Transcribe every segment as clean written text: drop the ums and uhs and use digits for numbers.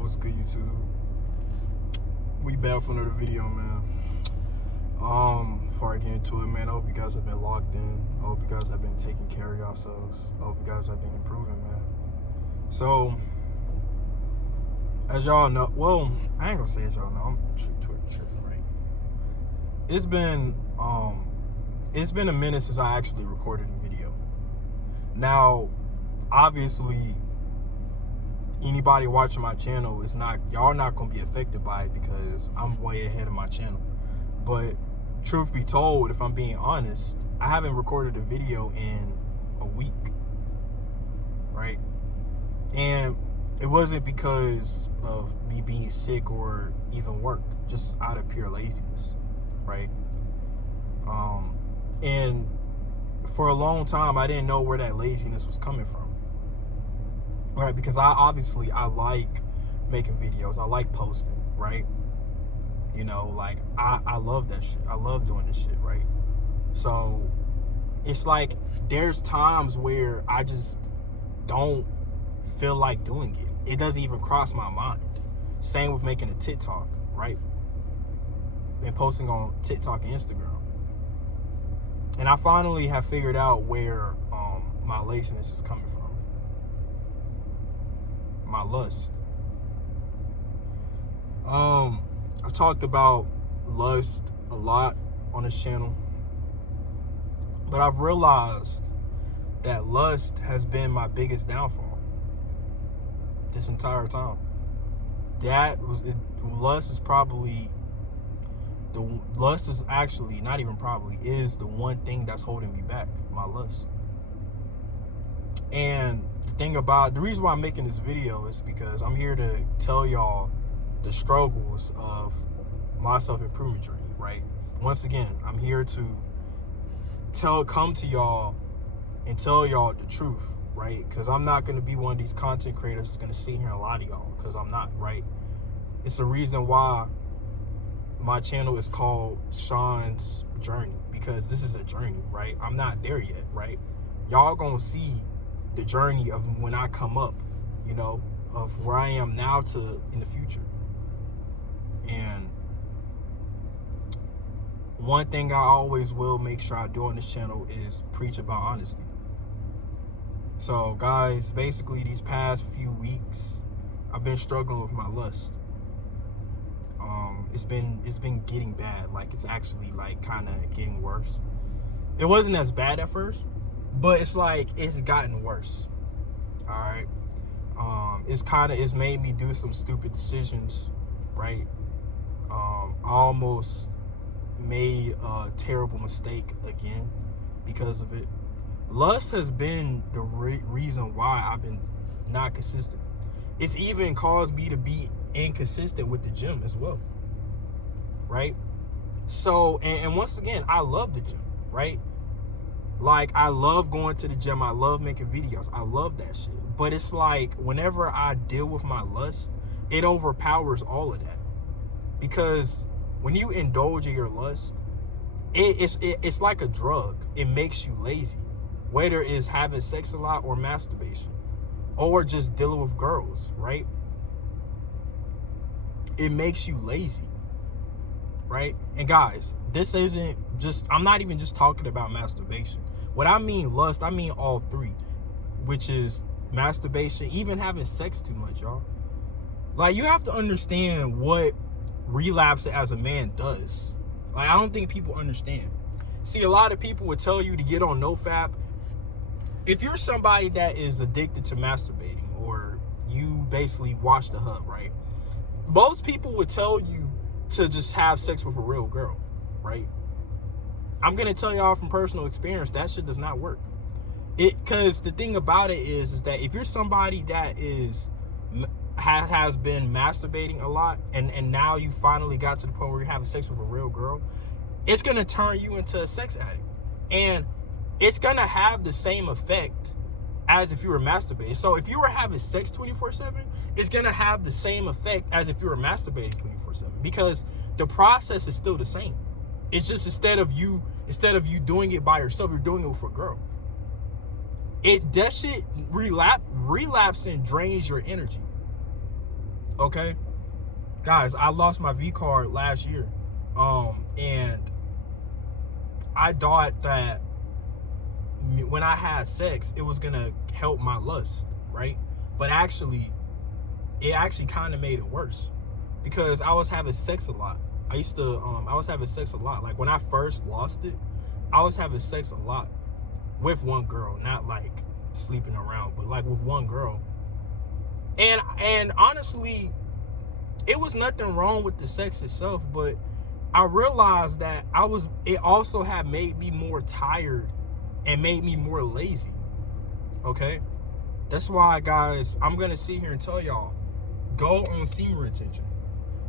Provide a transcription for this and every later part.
What's good, YouTube? We back for another video, man. Before I get into it, man, I hope you guys have been locked in. I hope you guys have been taking care of yourselves. I hope you guys have been improving, man. So, as y'all know, well, I ain't gonna say as y'all know, I'm tripping, right? It's been a minute since I actually recorded a video. Now, obviously, anybody watching my channel y'all not gonna be affected by it because I'm way ahead of my channel. But truth be told, if I'm being honest, I haven't recorded a video in a week, right? And it wasn't because of me being sick or even work, just out of pure laziness, right? And for a long time, I didn't know where that laziness was coming from. Right, because I like making videos. I like posting, right? You know, like I love that shit. I love doing this shit, right? So it's like there's times where I just don't feel like doing it. It doesn't even cross my mind. Same with making a TikTok, right? And posting on TikTok and Instagram. And I finally have figured out where my laziness is coming from. My lust. I've talked about lust a lot on this channel, but I've realized that lust has been my biggest downfall this entire time. Lust is actually not even probably is the one thing that's holding me back. My lust. And the reason why I'm making this video is because I'm here to tell y'all the struggles of my self-improvement journey, right? Once again, I'm here to come to y'all and tell y'all the truth, right? Because I'm not going to be one of these content creators that's going to sit here and lie to y'all, because I'm not, right? It's the reason why my channel is called Sean's Journey, because this is a journey, right? I'm not there yet, right? Y'all going to see the journey of when I come up, you know, of where I am now to in the future. And one thing I always will make sure I do on this channel is preach about honesty. So guys, basically these past few weeks, I've been struggling with my lust. It's been getting bad. Like, it's actually like kind of getting worse. It wasn't as bad at first, but it's like it's gotten worse. All right. It's made me do some stupid decisions, right? I almost made a terrible mistake again because of it. Lust has been the reason why I've been not consistent. It's even caused me to be inconsistent with the gym as well, right? So, and once again, I love the gym, right? Like, I love going to the gym. I love making videos. I love that shit. But it's like, whenever I deal with my lust, it overpowers all of that. Because when you indulge in your lust, it's like a drug. It makes you lazy. Whether it's having sex a lot or masturbation. Or just dealing with girls, right? It makes you lazy. Right? And guys, this isn't just, I'm not even just talking about masturbation. When I mean lust, I mean all three, which is masturbation, even having sex too much, y'all. Like, you have to understand what relapsing as a man does. Like, I don't think people understand. See, a lot of people would tell you to get on NoFap. If you're somebody that is addicted to masturbating, or you basically watch the hub, right? Most people would tell you to just have sex with a real girl, right? I'm gonna tell y'all from personal experience, that shit does not work. Because the thing about it is that if you're somebody that has been masturbating a lot, and now you finally got to the point where you're having sex with a real girl, it's gonna turn you into a sex addict, and it's gonna have the same effect as if you were masturbating. So if you were having sex 24/7, it's gonna have the same effect as if you were masturbating 24/7, because the process is still the same. It's just instead of you doing it by yourself, you're doing it with a girl. That shit relapsing drains your energy. Okay, guys, I lost my V card last year, and I thought that when I had sex, it was gonna help my lust, right? But actually, it actually kind of made it worse because I was having sex a lot. I was having sex a lot. Like when I first lost it, I was having sex a lot with one girl, not like sleeping around, but like with one girl. And honestly, it was nothing wrong with the sex itself, but I realized that it also had made me more tired and made me more lazy. Okay? That's why, guys, I'm gonna sit here and tell y'all, go on semen retention.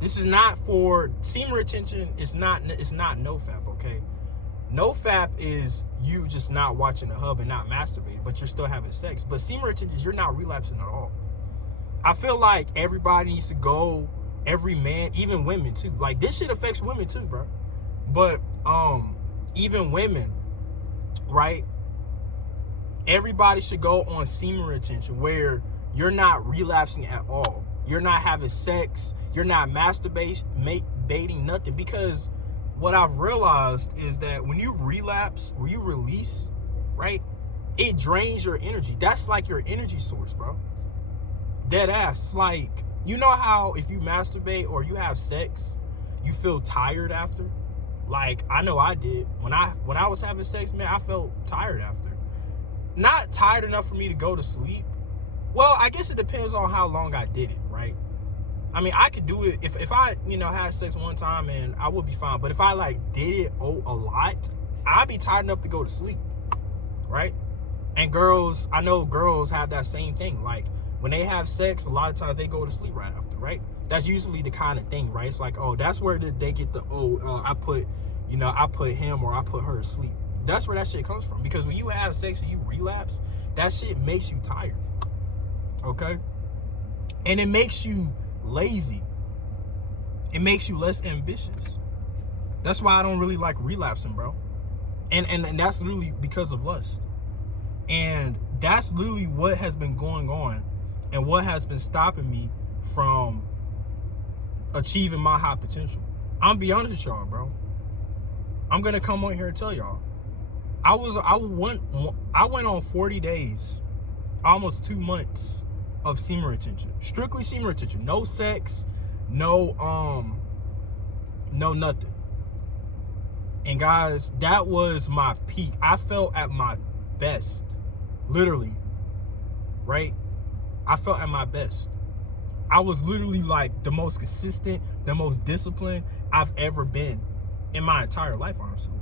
This is not for semen retention. It's not NoFap. Okay, NoFap is you just not watching the hub and not masturbating, but you're still having sex. But semen retention is you're not relapsing at all. I feel like everybody needs to go. Every man, even women too. Like this shit affects women too, bro. But even women, right? Everybody should go on semen retention where you're not relapsing at all. You're not having sex. You're not masturbating, nothing. Because what I've realized is that when you relapse or you release, right, it drains your energy. That's like your energy source, bro. Dead ass. It's like, you know how if you masturbate or you have sex, you feel tired after? Like, I know I did. When I was having sex, man, I felt tired after. Not tired enough for me to go to sleep. Well, I guess it depends on how long I did it, right? I mean, I could do it if I, had sex one time and I would be fine. But if I like did it a lot, I'd be tired enough to go to sleep, right? And girls, I know girls have that same thing. Like when they have sex, a lot of times they go to sleep right after, right? That's usually the kind of thing, right? It's like, oh, that's where they get the, I put him or I put her to sleep. That's where that shit comes from. Because when you have sex and you relapse, that shit makes you tired. Okay? And it makes you lazy. It makes you less ambitious. That's why I don't really like relapsing, bro. And that's literally because of lust. And that's literally what has been going on and what has been stopping me from achieving my high potential. I'm gonna be honest with y'all, bro. I'm gonna come on here and tell y'all. I went on 40 days, almost 2 months of semen retention. Strictly semen retention. No sex, no nothing. And guys, that was my peak. I felt at my best. Literally. Right? I felt at my best. I was literally like the most consistent, the most disciplined I've ever been in my entire life, honestly.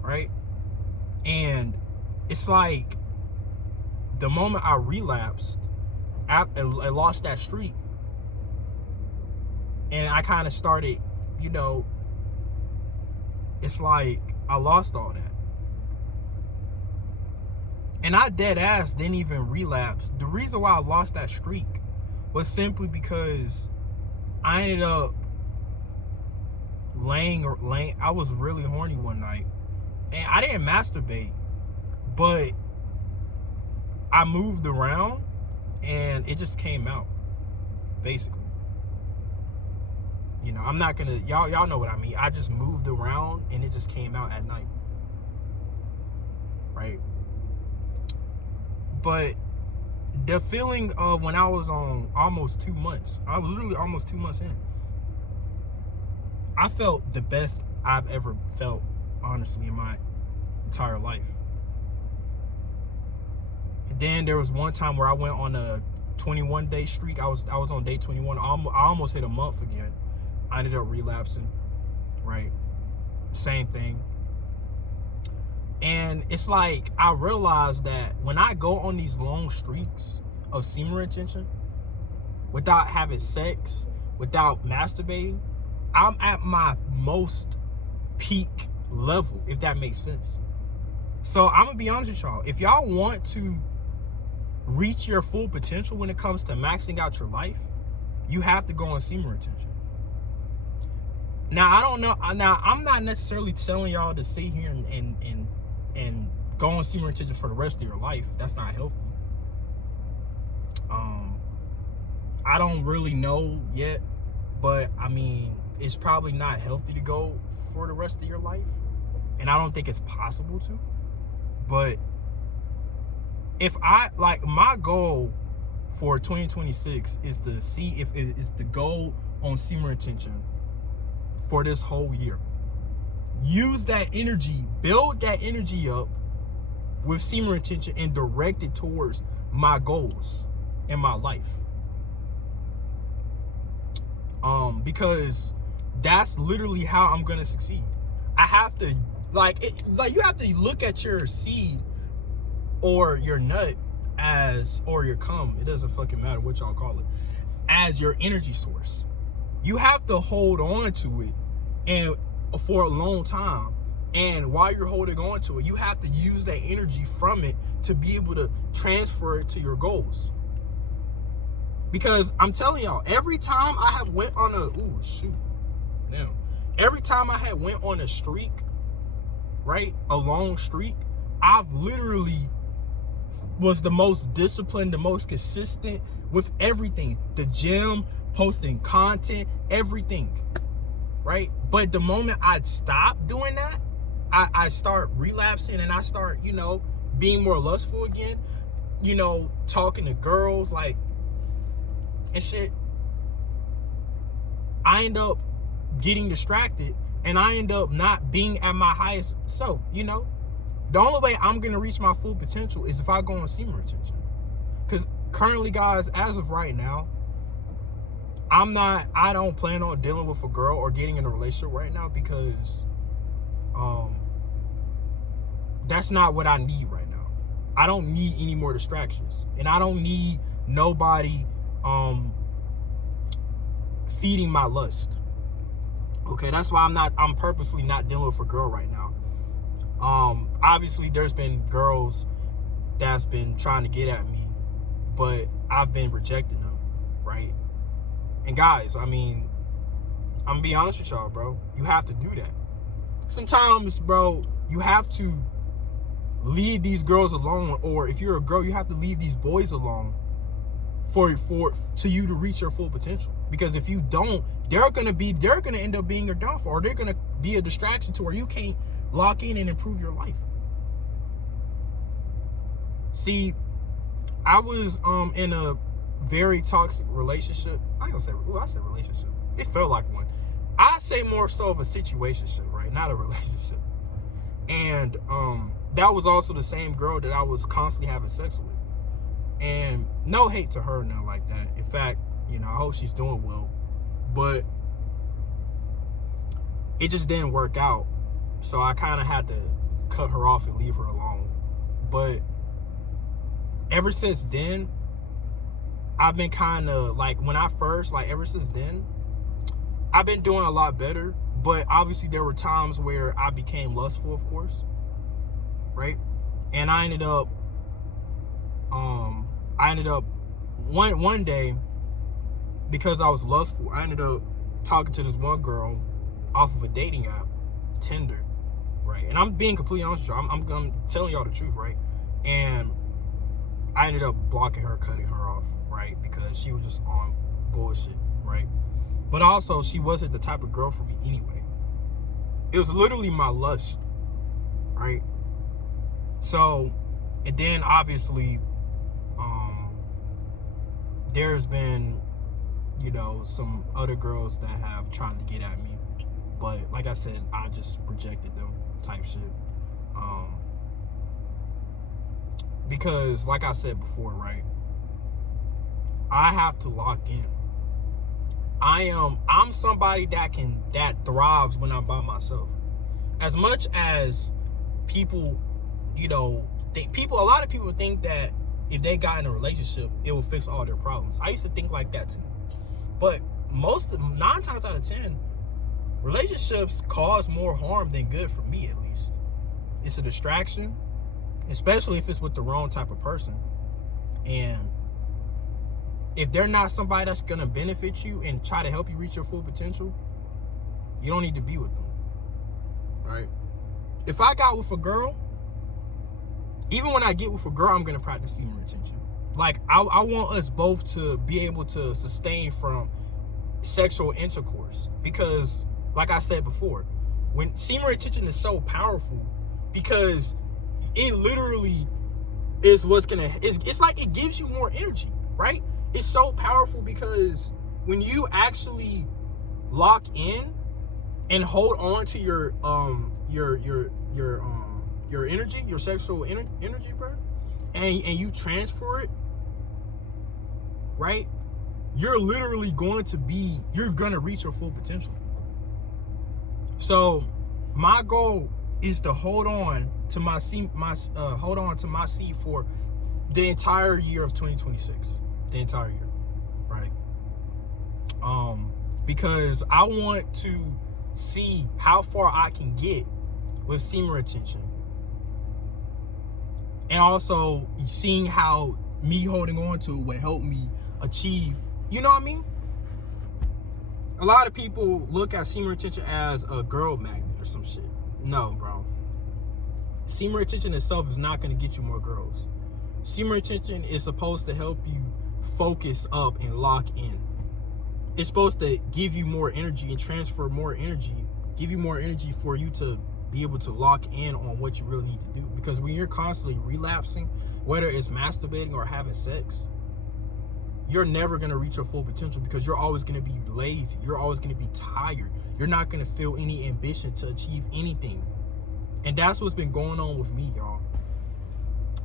Right? And it's like the moment I relapsed, I lost that streak. And I kind of started, it's like I lost all that. And I dead ass didn't even relapse. The reason why I lost that streak was simply because I ended up laying. I was really horny one night. And I didn't masturbate, but I moved around and it just came out, basically. I'm not gonna, y'all know what I mean. I just moved around and it just came out at night, right? But the feeling of when I was on almost 2 months, I was literally almost 2 months in, I felt the best I've ever felt, honestly, in my entire life. And then there was one time where I went on a 21-day streak. I was on day 21. I almost hit a month again. I ended up relapsing, right? Same thing. And it's like I realized that when I go on these long streaks of semen retention without having sex, without masturbating, I'm at my most peak level, if that makes sense. So I'm gonna be honest with y'all. If y'all want to reach your full potential when it comes to maxing out your life, you have to go on semen retention. Now, I don't know. Now, I'm not necessarily telling y'all to sit here and go on semen retention for the rest of your life. That's not healthy. I don't really know yet, but I mean, it's probably not healthy to go for the rest of your life, and I don't think it's possible to. But if I like, my goal for 2026 is to see if it is the goal on semen retention for this whole year. Use that energy, build that energy up with semen retention and direct it towards my goals in my life. Because that's literally how I'm gonna succeed. I have to you have to look at your seed or your nut as, or your cum, it doesn't fucking matter what y'all call it, as your energy source. You have to hold on to it and for a long time. And while you're holding on to it, you have to use that energy from it to be able to transfer it to your goals. Because I'm telling y'all, every time I have went on every time I had went on a streak, right, a long streak, I've literally was the most disciplined, the most consistent with everything. The gym, posting content, everything, right? But the moment I'd stop doing that, I start relapsing, and I start, being more lustful again, talking to girls, like, and shit. I end up getting distracted, and I end up not being at my highest self, The only way I'm going to reach my full potential is if I go on semen retention. Because currently, guys, as of right now, I don't plan on dealing with a girl or getting in a relationship right now, because that's not what I need right now. I don't need any more distractions, and I don't need nobody feeding my lust. Okay, that's why I'm purposely not dealing with a girl right now. Obviously there's been girls that's been trying to get at me, but I've been rejecting them, right? And guys, I mean, I'm gonna be honest with y'all, bro. You have to do that. Sometimes, bro, you have to leave these girls alone, or if you're a girl, you have to leave these boys alone for you to reach your full potential. Because if you don't, they're gonna end up being your downfall, or they're gonna be a distraction to where you can't lock in and improve your life. See, I was in a very toxic relationship. I said relationship. It felt like one. I say more so of a situationship, right? Not a relationship. And that was also the same girl that I was constantly having sex with. And no hate to her, nothing like that. In fact, I hope she's doing well. But it just didn't work out. So I kind of had to cut her off and leave her alone. But ever since then, I've been kind of like, ever since then, I've been doing a lot better. But obviously there were times where I became lustful, of course, right? And I ended up one day, because I was lustful, I ended up talking to this one girl off of a dating app, Tinder, right? And I'm being completely honest with y'all. I'm telling y'all the truth, right? And I ended up blocking her, cutting her off, right? Because she was just on bullshit, right? But also, she wasn't the type of girl for me anyway. It was literally my lust, right? So, and then obviously, there's been, some other girls that have tried to get at me. But like I said, I just rejected them type shit. Because like I said before, right? I have to lock in. I'm somebody that thrives when I'm by myself. As much as people, a lot of people think that if they got in a relationship, it will fix all their problems. I used to think like that too. But 9 times out of 10, relationships cause more harm than good, for me at least. It's a distraction, especially if it's with the wrong type of person. And if they're not somebody that's gonna benefit you and try to help you reach your full potential, you don't need to be with them, right? If I got with a girl, even when I get with a girl, I'm gonna practice semen retention. Like, I want us both to be able to sustain from sexual intercourse, because like I said before, when semen retention is so powerful, because it literally is what's gonna, it's like it gives you more energy, right? It's so powerful because when you actually lock in and hold on to your energy, your sexual energy, bro, and you transfer it, right? You're literally you're gonna reach your full potential. So my goal is to hold on to my seed for the entire year of 2026, the entire year, right? Because I want to see how far I can get with semen retention, and also seeing how me holding on to it will help me achieve, you know what I mean? A lot of people look at semen retention as a girl magnet or some shit. No, bro. Semen retention itself is not going to get you more girls. Semen retention is supposed to help you focus up and lock in. It's supposed to give you more energy and transfer more energy, give you more energy for you to be able to lock in on what you really need to do. Because when you're constantly relapsing, whether it's masturbating or having sex, you're never going to reach your full potential, because you're always going to be lazy. You're always going to be tired. You're not going to feel any ambition to achieve anything. And that's what's been going on with me, y'all.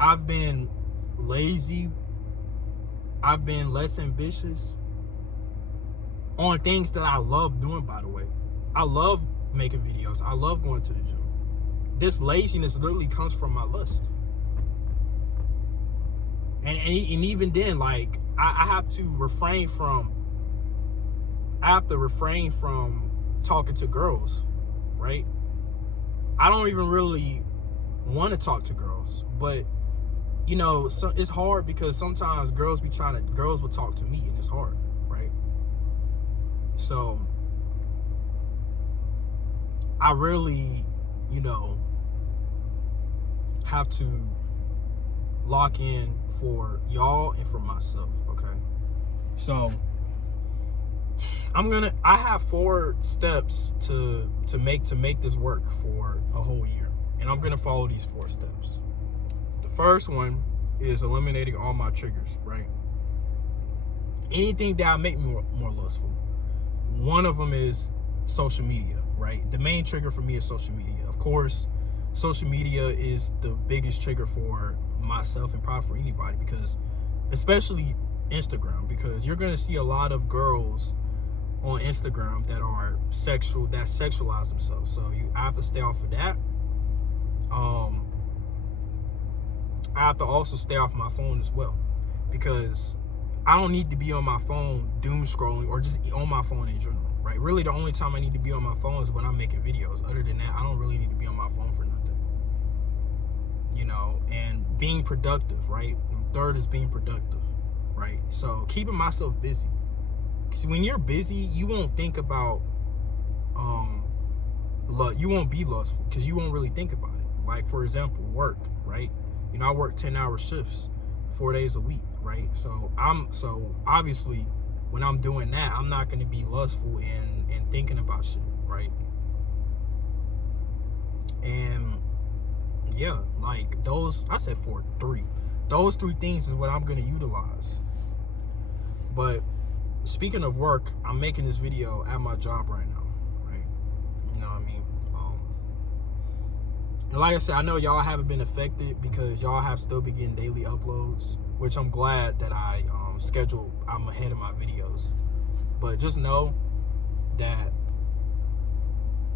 I've been lazy. I've been less ambitious on things that I love doing, by the way. I love making videos. I love going to the gym. This laziness literally comes from my lust. And even then, like, I have to refrain from talking to girls, right? I don't even really want to talk to girls, but you know, so it's hard because sometimes girls will talk to me, and it's hard, right? So I really, you know, have to lock in for y'all and for myself, okay? So I have 4 steps to make this work for a whole year, and I'm gonna follow these 4 steps. The first one is eliminating all my triggers, right? Anything that make me more lustful. One of them is social media, right? The main trigger for me is social media. Of course, social media is the biggest trigger for myself and probably for anybody, because especially Instagram, because you're gonna see a lot of girls on Instagram that are that sexualize themselves. So I have to stay off of that. I have to also stay off my phone as well, because I don't need to be on my phone doom scrolling or just on my phone in general, right? Really, the only time I need to be on my phone is when I'm making videos. Other than that, I don't really need to be on my phone for nothing, you know. And being productive, right? And third is being productive, right? So keeping myself busy. See, when you're busy, you won't think about you won't be lustful, because you won't really think about it. Like, for example, work, right? You know, I work 10-hour shifts 4 days a week, right? So obviously when I'm doing that, I'm not going to be lustful and thinking about shit, right? And yeah, like those, I said 3. Those 3 things is what I'm going to utilize. But speaking of work, I'm making this video at my job right now, right? You know what I mean? And like I said, I know y'all haven't been affected because y'all have still been getting daily uploads, which I'm glad that I'm ahead of my videos. But just know that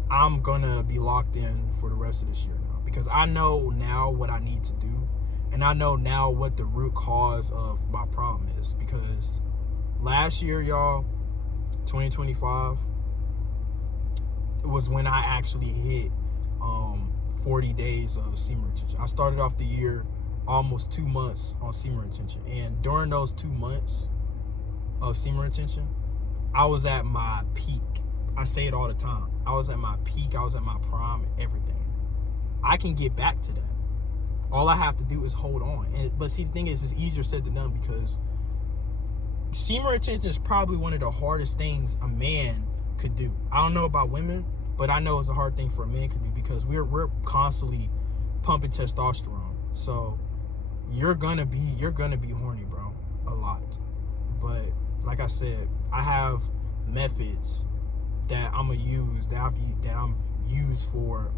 I'm gonna be locked in for the rest of this year now, because I know now what I need to do, and I know now what the root cause of my problem is. Because last year, y'all, 2025, was when I actually hit 40 days of semen retention. I started off the year almost 2 months on semen retention, and during those 2 months of semen retention, I was at my peak. I say it all the time. I was at my peak. I was at my prime, everything. I can get back to that. All I have to do is hold on. But see, the thing is, it's easier said than done, because semen retention is probably one of the hardest things a man could do. I don't know about women, but I know it's a hard thing for a man to do, because we're constantly pumping testosterone. So you're gonna be horny, bro, a lot. But like I said, I have methods that I'm gonna use, that I'm used for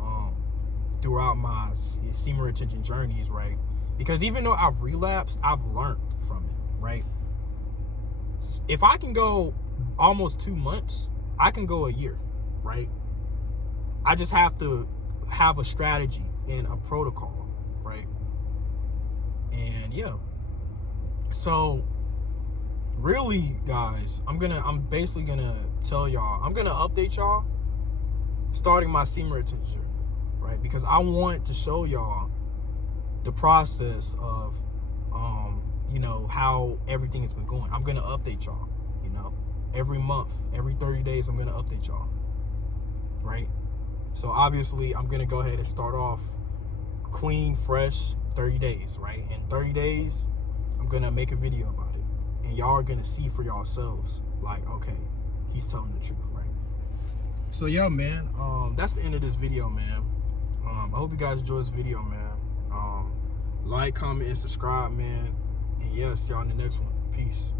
throughout my semen retention journeys, right? Because even though I've relapsed, I've learned from it, right? If I can go almost 2 months, I can go a year, right? I just have to have a strategy and a protocol, right? And yeah, so really, guys, I'm basically gonna tell y'all, I'm gonna update y'all starting my semen retention journey, right? Because I want to show y'all the process of you know, how everything has been going. I'm gonna update y'all, you know, every month, every 30 days, I'm gonna update y'all, right? So obviously I'm gonna go ahead and start off clean, fresh, 30 days, right? In 30 days, I'm gonna make a video about it, and y'all are gonna see for yourselves, like, okay, he's telling the truth, right? So yeah, man, that's the end of this video, man. I hope you guys enjoyed this video, man. Like, comment, and subscribe, man. And yeah, see y'all in the next one. Peace.